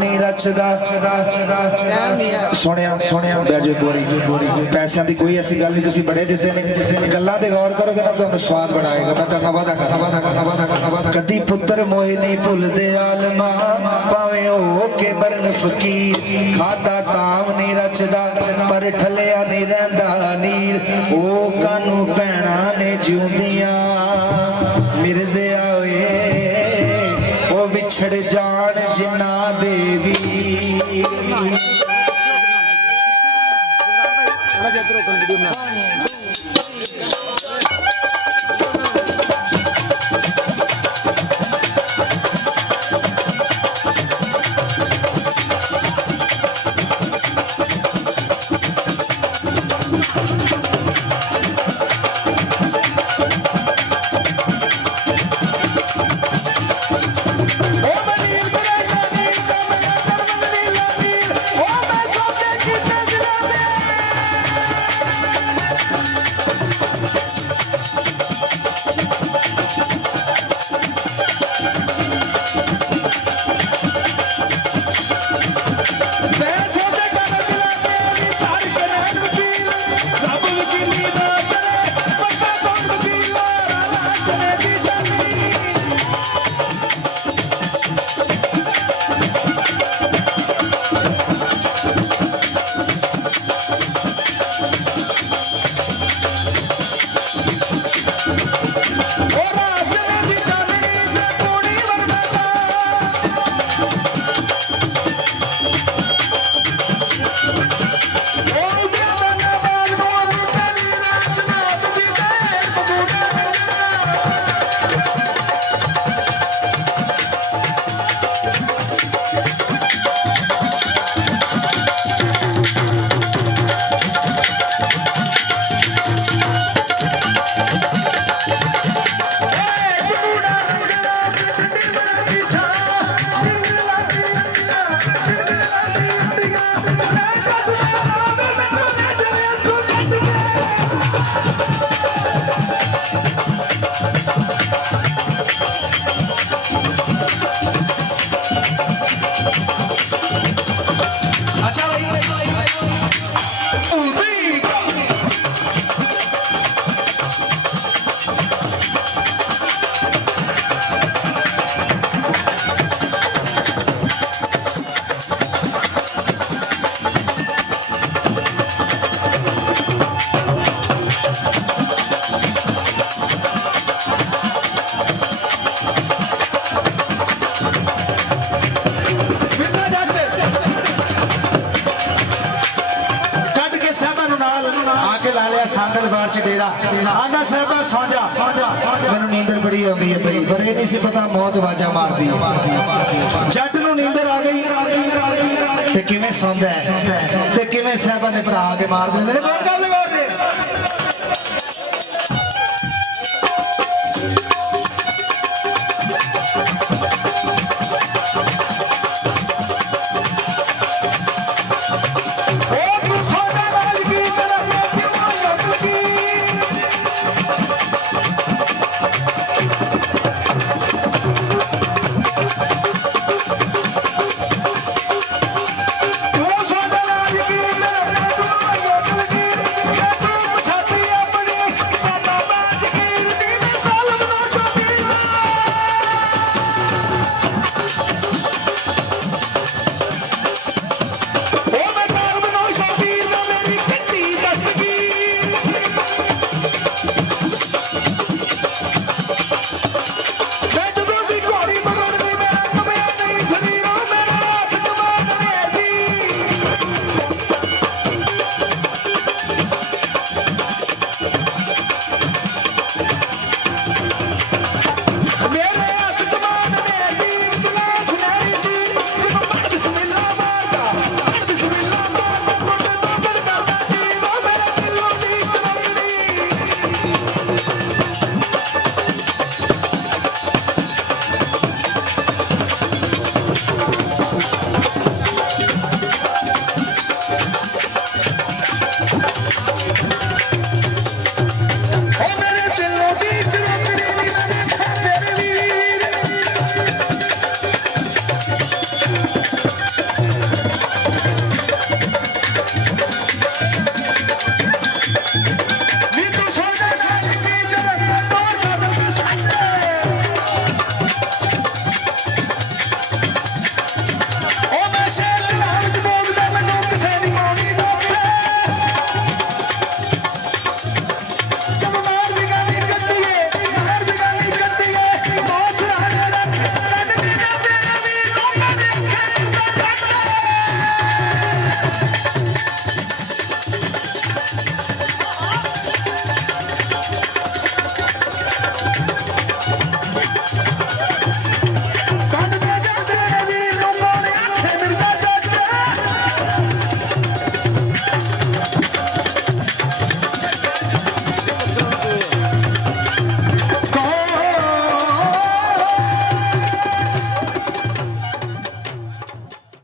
नहीं रचदा सुनिया सुनिया बैजो गोरी पैसों की कोई ऐसी गल नहीं तुसीं बड़े दिते ने गल्लां ते गौर करोगे ना तुहानूं स्वाद बनाएगा मैं तुहानूं वादा करदा कदी पुत्र मोए नहीं भुलदे आलमा भावें हो के मरन फकीर खादा ताम नहीं रचदा पर ठलिया नहीं रहिंदा नीर ओ कानू भैणा ने जिउंदियां मिर्जे आए ओ विछड़ जान जिन्ना देवी मैनू नींदर बड़ी आती है भाई पर यह नहीं सी पता मौत आवाजा मारती जट नूं नींदर आ गई ते किवें सौंदा है ते किवें साहिबां दे भरा के मार दिंदे ने।